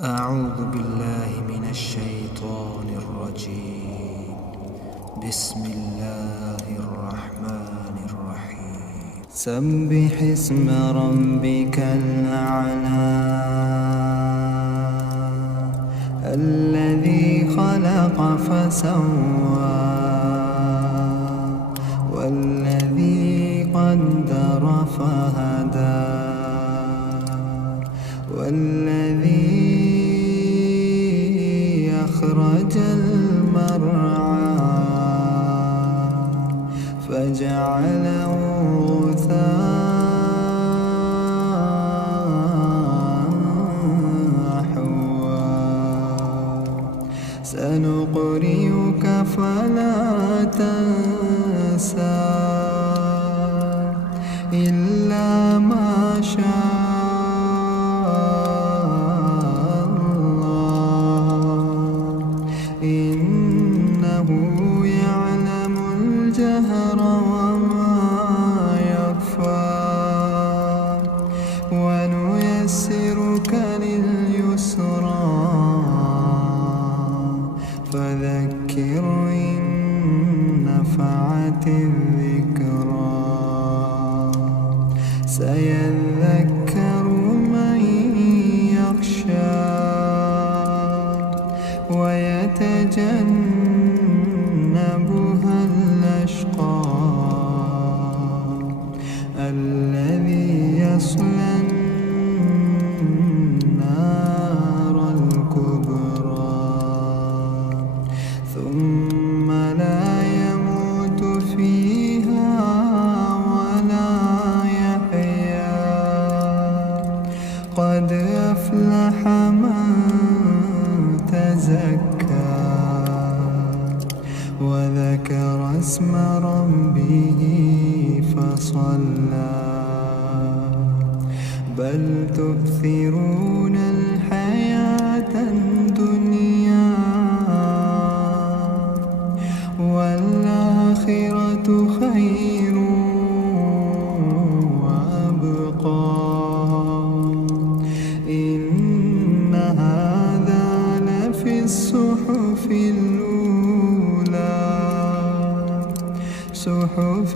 أعوذ بالله من الشيطان الرجيم. بسم الله الرحمن الرحيم. سبح اسم ربك الأعلى الذي خلق فسوى والذي قدر فهدى والذي أخرج المرعى فجعله غثاء أحوى سنقرئك فلا تنسى إلا ما شاء إنه يعلم الجهر وما يخفى ونيسرك لليسرى فذكر إن نفعت الذكرى سيذكر من يخشى ويتجنبها الأشقى الذي يصلى النار الكبرى ثم لا يموت فيها ولا يحيا قد أفلح من تزكى وذكر اسم ربه فصلى بل تؤثرون الحياة الدنيا والآخرة خير وأبقى إن هذا لفي الصحف الأولى صحف